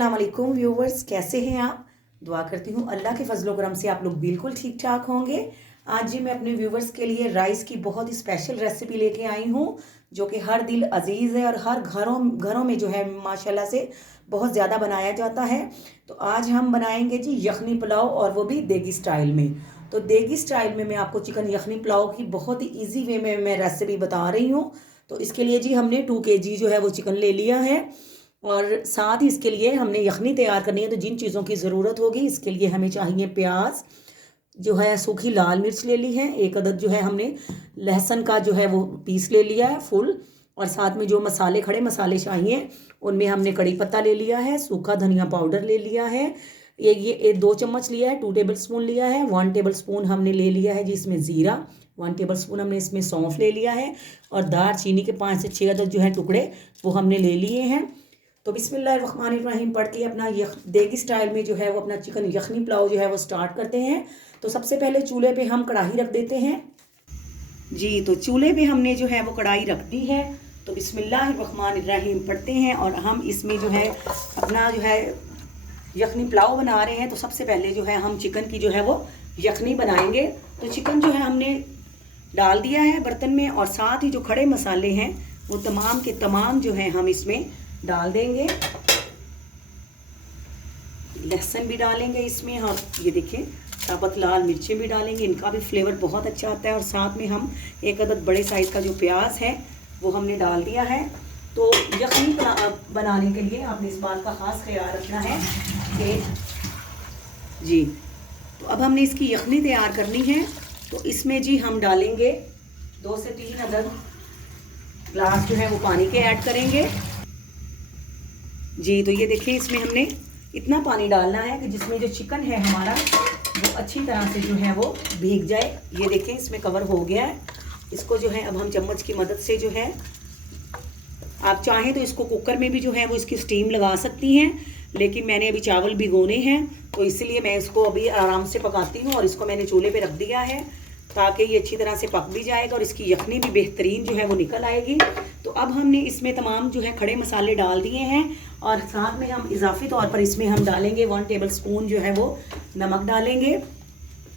अस्सलाम वालेकुम व्यूवर्स, कैसे हैं आप। दुआ करती हूँ अल्लाह के फजलो करम से आप लोग बिल्कुल ठीक ठाक होंगे। आज जी मैं अपने व्यूवर्स के लिए राइस की बहुत ही स्पेशल रेसिपी लेके आई हूँ जो कि हर दिल अजीज़ है और हर घरों में जो है माशाल्लाह से बहुत ज़्यादा बनाया जाता है। तो आज हम बनाएंगे जी यखनी पुलाव, और वो भी देगी स्टाइल में। तो देगी स्टाइल में मैं आपको चिकन यखनी पुलाव की बहुत ही ईजी वे में मैं रेसिपी बता रही हूँ। तो इसके लिए जी हमने 2 kg जो है वो चिकन ले लिया है, और साथ ही इसके लिए हमने यखनी तैयार करनी है। तो जिन चीज़ों की ज़रूरत होगी इसके लिए हमें चाहिए प्याज जो है, सूखी लाल मिर्च ले ली है, एक अदद जो है हमने लहसुन का जो है वो पीस ले लिया है फुल, और साथ में जो मसाले खड़े मसाले चाहिए उनमें हमने कड़ी पत्ता ले लिया है, सूखा धनिया पाउडर ले लिया है, ये 2 चम्मच लिया है, 2 टेबल स्पून लिया है, 1 टेबल स्पून हमने ले लिया है जी इसमें ज़ीरा, 1 टेबल स्पून हमने इसमें सौंफ ले लिया है, और दार चीनी के 5 से 6 अदद जो है टुकड़े वो हमने ले लिए हैं। तो बिस्मिल्लाहिर्रहमानिर्रहीम पढ़ के अपना देगी स्टाइल में जो है वो अपना चिकन यखनी पुलाव जो है वो स्टार्ट करते हैं। तो सबसे पहले चूल्हे पे हम कढ़ाई रख देते हैं जी। तो चूल्हे पे हमने जो है वो कढ़ाई रख दी है। तो बिस्मिल्लाहिर्रहमानिर्रहीम पढ़ते हैं, और हम इसमें जो है अपना जो है यखनी पुलाव बना रहे हैं। तो सबसे पहले जो है हम चिकन की जो है वो यखनी बनाएंगे। तो चिकन जो है हमने डाल दिया है बर्तन में, और साथ ही जो खड़े मसाले हैं वो तमाम के तमाम जो है हम इसमें डाल देंगे। लहसुन भी डालेंगे इसमें, और ये देखें साबुत लाल मिर्चें भी डालेंगे, इनका भी फ्लेवर बहुत अच्छा आता है। और साथ में हम एक अदद बड़े साइज़ का जो प्याज है वो हमने डाल दिया है। तो यखनी बनाने के लिए आपने इस बात का ख़ास ख्याल रखना है कि जी, तो अब हमने इसकी यखनी तैयार करनी है। तो इसमें जी हम डालेंगे 2 से 3 अदद ग्लास जो है वो पानी के ऐड करेंगे जी। तो ये देखिए इसमें हमने इतना पानी डालना है कि जिसमें जो चिकन है हमारा वो अच्छी तरह से जो है वो भीग जाए। ये देखें इसमें कवर हो गया है। इसको जो है अब हम चम्मच की मदद से जो है, आप चाहें तो इसको कुकर में भी जो है वो इसकी स्टीम लगा सकती हैं, लेकिन मैंने अभी चावल भिगोने हैं तो इसलिए मैं इसको अभी आराम से पकाती हूँ, और इसको मैंने चूल्हे पे रख दिया है ताकि ये अच्छी तरह से पक भी जाएगा और इसकी यखनी भी बेहतरीन जो है वो निकल आएगी। तो अब हमने इसमें तमाम जो है खड़े मसाले डाल दिए हैं, और साथ में हम इजाफी तौर पर इसमें हम डालेंगे 1 टेबल स्पून जो है वो नमक डालेंगे,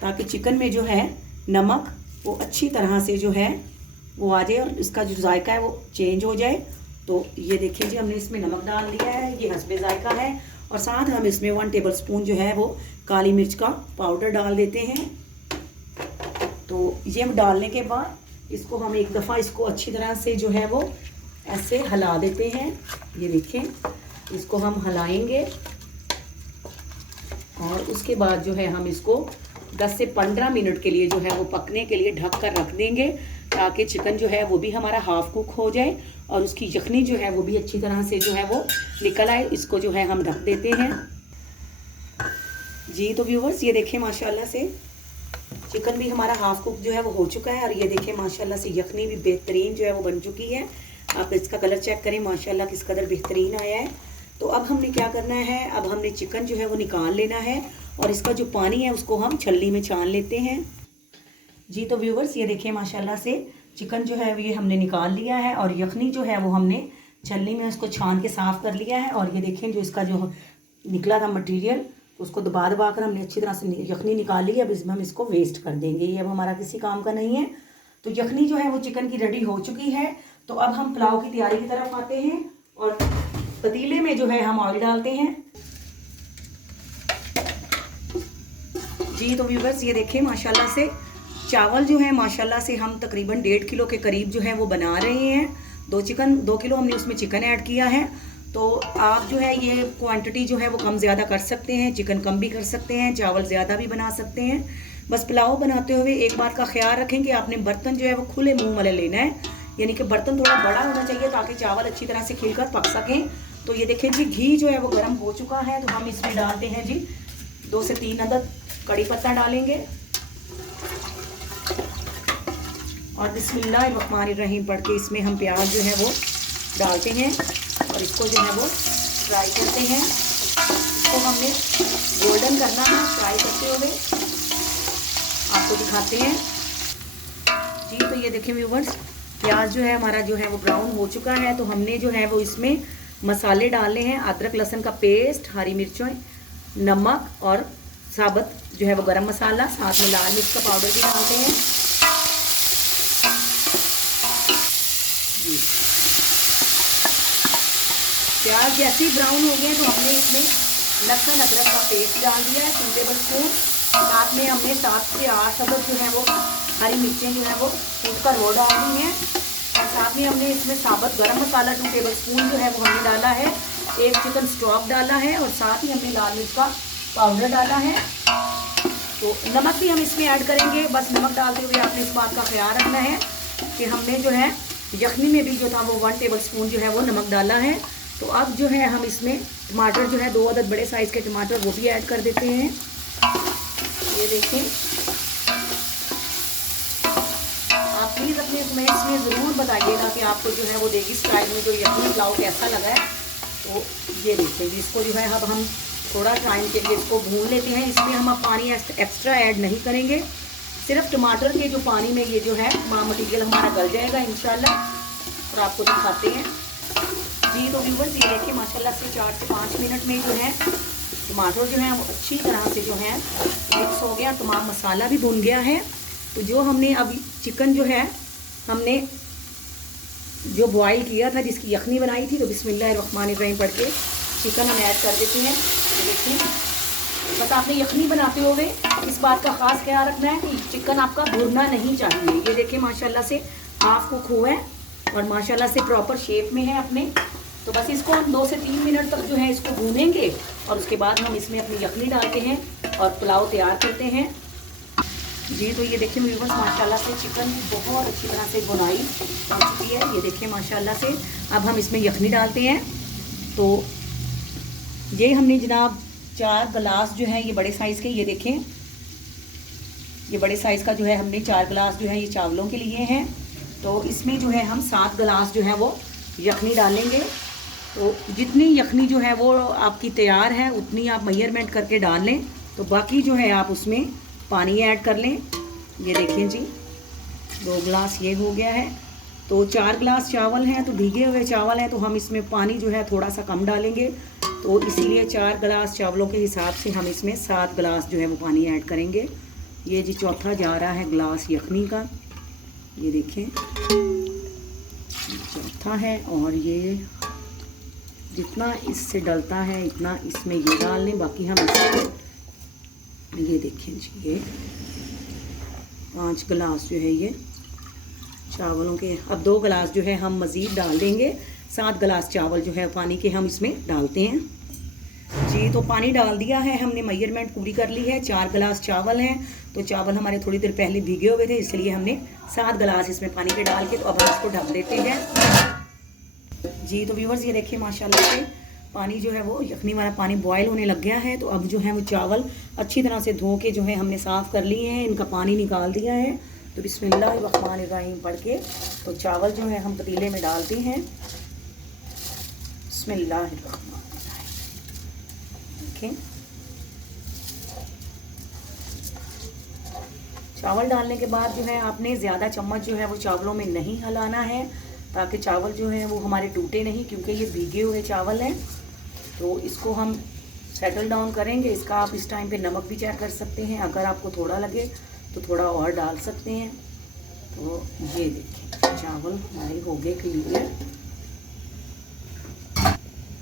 ताकि चिकन में जो है नमक वो अच्छी तरह से जो है वो आ जाए और इसका जो जायका है वो चेंज हो जाए। तो ये देखिए जी हमने इसमें नमक डाल दिया है, ये हस्बे जायका है, और साथ हम इसमें 1 टेबल स्पून जो है वो काली मिर्च का पाउडर डाल देते हैं। तो ये डालने के बाद इसको हम एक दफ़ा इसको अच्छी तरह से जो है वो ऐसे हिला देते हैं। ये देखें इसको हम हिलाएंगे, और उसके बाद जो है हम इसको 10 से 15 मिनट के लिए जो है वो पकने के लिए ढक कर रख देंगे, ताकि चिकन जो है वो भी हमारा हाफ कुक हो जाए और उसकी यखनी जो है वो भी अच्छी तरह से जो है वो निकल आए। इसको जो है हम रख देते हैं जी। तो व्यूवर्स ये देखें माशाल्लाह से चिकन भी हमारा हाफ कुक जो है वो हो चुका है, और ये देखें माशाल्लाह से यखनी भी बेहतरीन जो है वो बन चुकी है। आप इसका कलर चेक करें माशाल्लाह किस कदर बेहतरीन आया है। तो अब हमने क्या करना है, अब हमने चिकन जो है वो निकाल लेना है, और इसका जो पानी है उसको हम छलनी में छान लेते हैं जी। तो व्यूवर्स ये देखें माशाल्लाह से चिकन जो है ये हमने निकाल लिया है, और यखनी जो है वो हमने छलनी में उसको छान के साफ़ कर लिया है। और ये देखें जो इसका जो निकला था मटीरियल उसको दबा दबा कर हमने अच्छी तरह से यखनी निकाल ली है। अब इसमें हम इसको वेस्ट कर देंगे, ये अब हमारा किसी काम का नहीं है। तो यखनी जो है वो चिकन की रेडी हो चुकी है। तो अब हम पुलाव की तैयारी की तरफ आते हैं, और पतीले में जो है हम ऑयल डालते हैं जी। तो व्यूवर्स ये देखें माशाल्लाह से चावल जो है माशाल्लाह से हम तकरीबन 1.5 किलो के करीब जो है वो बना रहे हैं। 2 किलो हमने उसमें चिकन ऐड किया है। तो आप जो है ये क्वांटिटी जो है वो कम ज़्यादा कर सकते हैं, चिकन कम भी कर सकते हैं, चावल ज़्यादा भी बना सकते हैं। बस पुलाव बनाते हुए एक बात का ख्याल रखें कि आपने बर्तन जो है वो खुले मुंह वाले लेना है, यानी कि बर्तन थोड़ा बड़ा होना चाहिए ताकि चावल अच्छी तरह से खिलकर पक सकें। तो ये देखें जी घी जो है वो गर्म हो चुका है। तो हम इसमें डालते हैं जी 2 से 3 अदद कड़ी पत्ता डालेंगे, और बिस्मिल्लाहिर्रहमानिर्रहीम पढ़ के इसमें हम प्याज जो है वो डालते हैं, और इसको जो है वो फ्राई करते हैं। इसको हमने गोल्डन करना है, फ्राई करते हुए आपको दिखाते हैं जी। तो ये देखें व्यूवर्स प्याज जो है हमारा जो है वो ब्राउन हो चुका है। तो हमने जो है वो इसमें मसाले डालने हैं, अदरक लहसुन का पेस्ट, हरी मिर्चों, नमक और साबुत जो है वो गरम मसाला, साथ में लाल मिर्च का पाउडर भी डालते हैं। प्याज जैसे ही ब्राउन हो गए तो हमने इसमें लहसुन अदरक का पेस्ट डाल दिया है 2 टेबल स्पून। साथ में हमने 7 से 8 अदर जो है वो हरी मिर्चें जो है वो कूट कर वो डाल दी हैं। और साथ में हमने इसमें साबुत गरम मसाला 2 टेबल स्पून जो है वो हमने डाला है, 1 चिकन स्टॉक डाला है और साथ ही हमने लाल मिर्च का पाउडर डाला है। तो नमक भी हम इसमें ऐड करेंगे। बस नमक डालते हुए आपने इस बात का ख्याल रखना है कि हमने जो है यखनी में भी जो था वो 1 टेबल स्पून जो है वो नमक डाला है। तो अब जो है हम इसमें टमाटर जो है 2 अदद बड़े साइज़ के टमाटर वो भी ऐड कर देते हैं। ये देखें, आप प्लीज़ अपने कमेंट्स में ज़रूर बताइएगा कि आपको जो है वो देगी स्टाइल में जो यखनी पुलाव कैसा लगा है। तो ये देखिए जी, इसको जो है अब हम थोड़ा टाइम के लिए इसको भून लेते हैं। इसमें हम अब पानी एक्स्ट्रा ऐड नहीं करेंगे, सिर्फ टमाटर के जो पानी में ये जो है मटीरियल हमारा गल जाएगा इंशाल्लाह। और आपको दिखाते हैं जी। तो व्यूअर्स ये देखिए माशाल्लाह से 4 से 5 मिनट में जो है टमाटर जो है वो अच्छी तरह से जो है मिक्स हो गया, तमाम मसाला भी भुन गया है। तो जो हमने अब चिकन जो है हमने जो बॉईल किया था, जिसकी यखनी बनाई थी, तो बिस्मिल्लाहिर्रहमानिर्रहीम पढ़ के चिकन हम ऐड कर देते हैं। तो देखिए, बस आपने यखनी बनाते हुए इस बात का ख़ास ख्याल रखना है कि चिकन आपका भुनना नहीं चाहिए। ये देखिए माशाल्लाह से हाफ कुक हुआ है और माशाल्लाह से प्रॉपर शेप में है अपने। तो बस इसको हम 2 से 3 मिनट तक जो है इसको भूनेंगे और उसके बाद हम इसमें अपनी यखनी डालते हैं और पुलाव तैयार करते हैं जी। तो ये देखिए व्यूअर्स माशाल्लाह से चिकन बहुत अच्छी तरह से बुनाई हो चुकी है। ये देखिए माशाल्लाह से अब हम इसमें यखनी डालते हैं। तो ये हमने जनाब 4 गिलास जो है ये बड़े साइज़ के, ये देखें ये बड़े साइज़ का जो है हमने 4 गिलास जो है ये चावलों के लिए हैं। तो इसमें जो है हम 7 गिलास जो है वो यखनी डालेंगे। तो जितनी यखनी जो है वो आपकी तैयार है उतनी आप मेजरमेंट करके डाल लें। तो बाकी जो है आप उसमें पानी ऐड कर लें। ये देखें जी 2 गिलास ये हो गया है। तो 4 गिलास चावल हैं, तो भीगे हुए चावल हैं, तो हम इसमें पानी जो है थोड़ा सा कम डालेंगे। तो इसीलिए 4 गिलास चावलों के हिसाब से हम इसमें 7 गिलास जो है वो पानी ऐड करेंगे। ये जी चौथा जा रहा है गिलास यखनी का, ये देखें चौथा है। और ये जितना इससे डलता है इतना इसमें ये डाल लें, बाकी हम इसको ये देखें जी ये 5 गिलास जो है ये चावलों के। अब 2 गिलास जो है हम मज़ीद डाल देंगे। 7 गिलास चावल जो है पानी के हम इसमें डालते हैं जी। तो पानी डाल दिया है हमने, मेजरमेंट पूरी कर ली है। 4 गिलास चावल हैं, तो चावल हमारे थोड़ी देर पहले भीगे हुए थे, इसलिए हमने 7 गिलास इसमें पानी के डाल के तो अब हम इसको ढक देते हैं जी। तो व्यूअर्स ये देखिए माशाल्लाह से पानी जो है वो यखनी वाला पानी बॉयल होने लग गया है। तो अब जो है वो चावल अच्छी तरह से धो के जो है हमने साफ़ कर लिए हैं, इनका पानी निकाल दिया है। तो बिस्मिल्लाहिर्रहमानिर्रहीम पढ़ के तो चावल जो है हम पतीले में डालते हैं। बिस्मिल्लाहिर्रहमानिर्रहीम देखें, चावल डालने के बाद जो है आपने ज़्यादा चम्मच जो है वो चावलों में नहीं हिलाना है, ताकि चावल जो है वो हमारे टूटे नहीं, क्योंकि ये भीगे हुए चावल हैं। तो इसको हम सेटल डाउन करेंगे। इसका आप इस टाइम पे नमक भी चेक कर सकते हैं, अगर आपको थोड़ा लगे तो थोड़ा और डाल सकते हैं। तो ये देखिए चावल हमारे हो गए क्लियर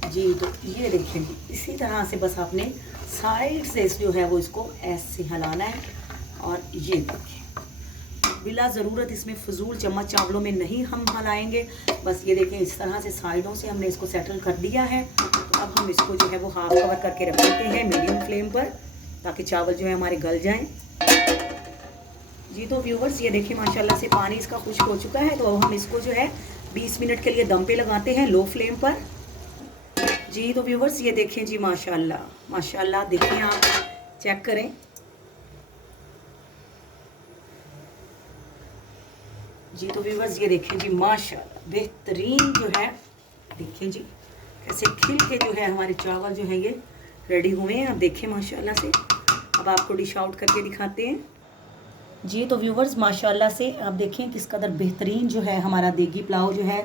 जी। तो ये देखिए इसी तरह से बस आपने साइड से जो है वो इसको ऐसे हिलाना है। और ये देखिए बिला ज़रूरत इसमें फजूल चम्मच चावलों में नहीं हम हिलाएंगे। बस ये देखें इस तरह से साइडों से हमने इसको सेटल कर दिया है। तो अब हम इसको जो है वो हाफ कवर करके रख देते हैं मीडियम फ्लेम पर, ताकि चावल जो है हमारे गल जाएं जी। तो व्यूवर्स ये देखिए माशाल्लाह से पानी इसका खुश्क हो चुका है। तो अब हम इसको जो है 20 मिनट के लिए दम पे लगाते हैं लो फ्लेम पर जी। तो व्यूवर्स ये देखें जी माशाल्लाह माशाल्लाह देखिए, आप चेक करें जी। तो व्यूवर्स ये देखें जी माशाल्लाह बेहतरीन जो है, देखें जी कैसे खिल के जो है हमारे चावल जो है ये रेडी हुए हैं। अब देखें माशाल्लाह से, अब आपको डिश आउट करके दिखाते हैं जी। तो व्यूवर्स माशाल्लाह से आप देखें किस कदर बेहतरीन जो है हमारा देगी पुलाव जो है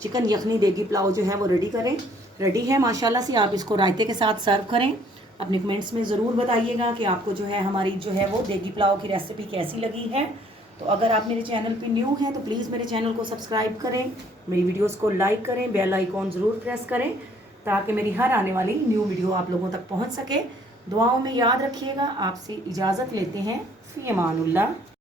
चिकन यखनी देगी पुलाव जो है वो रेडी है माशाल्लाह से। आप इसको रायते के साथ सर्व करें। अपने कमेंट्स में ज़रूर बताइएगा कि आपको जो है हमारी जो है वो देगी पुलाव की रेसिपी कैसी लगी है। तो अगर आप मेरे चैनल पे न्यू हैं तो प्लीज़ मेरे चैनल को सब्सक्राइब करें, मेरी वीडियोस को लाइक करें, बेल आइकॉन ज़रूर प्रेस करें ताकि मेरी हर आने वाली न्यू वीडियो आप लोगों तक पहुंच सके। दुआओं में याद रखिएगा। आपसे इजाज़त लेते हैं। फ़ी अमानुल्लाह।